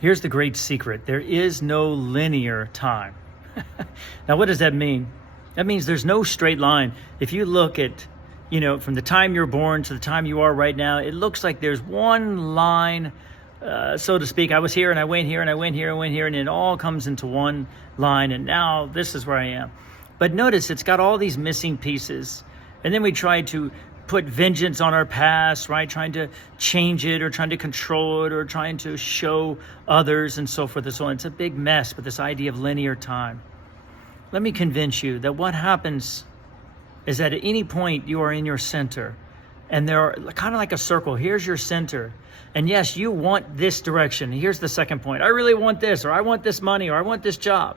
Here's the great secret. There is no linear time. Now, what does that mean? That means there's no straight line. If you look at, from the time you're born to the time you are right now, it looks like there's one line, so to speak. I was here and I went here and I went here and went here, and it all comes into one line. And now this is where I am. But notice it's got all these missing pieces. And then we try to put vengeance on our past, right? Trying to change it or trying to control it or trying to show others and so forth and so on. It's a big mess with this idea of linear time. Let me convince you that what happens is that at any point you are in your center, and there are kind of like a circle. Here's your center. And yes, you want this direction. Here's the second point. I really want this, or I want this money, or I want this job.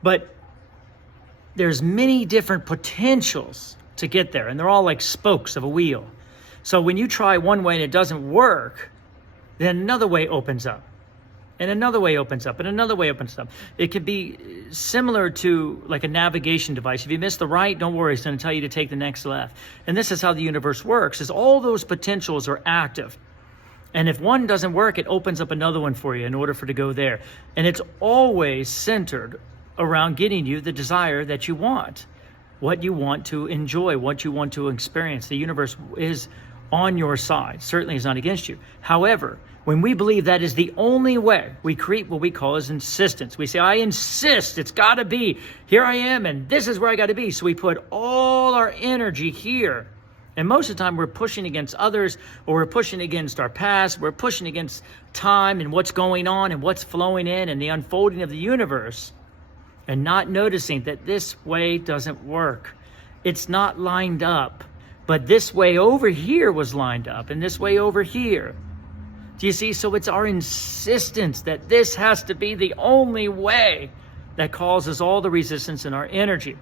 But there's many different potentials to get there, and they're all like spokes of a wheel. So when you try one way and it doesn't work, then another way opens up, and another way opens up, and another way opens up. It could be similar to like a navigation device. If you miss the right, don't worry, it's going to tell you to take the next left. And this is how the universe works, is all those potentials are active. And if one doesn't work, it opens up another one for you in order for it to go there. And it's always centered around getting you the desire that you want, what you want to enjoy, what you want to experience. The universe is on your side, certainly is not against you. However, when we believe that is the only way, we create what we call as insistence. We say, I insist, it's got to be. Here I am, and this is where I got to be. So we put all our energy here. And most of the time, we're pushing against others, or we're pushing against our past. We're pushing against time and what's going on and what's flowing in and the unfolding of the universe, and not noticing that this way doesn't work. It's not lined up. But this way over here was lined up, and this way over here. Do you see? So it's our insistence that this has to be the only way that causes all the resistance in our energy.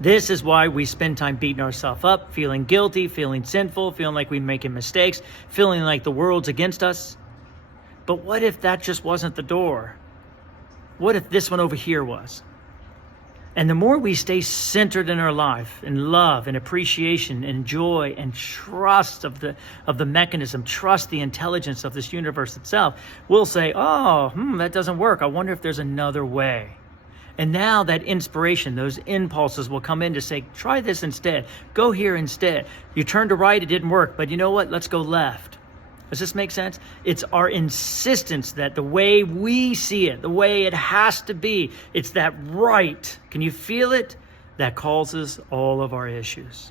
This is why we spend time beating ourselves up, feeling guilty, feeling sinful, feeling like we're making mistakes, feeling like the world's against us. But what if that just wasn't the door? What if this one over here was? And the more we stay centered in our life, in love and appreciation and joy and trust of the mechanism, trust the intelligence of this universe itself, we'll say, that doesn't work. I wonder if there's another way. And now that inspiration, those impulses will come in to say, try this instead. Go here instead. You turned to right, it didn't work. But you know what? Let's go left. Does this make sense? It's our insistence that the way we see it, the way it has to be, it's that right. Can you feel it? That causes all of our issues.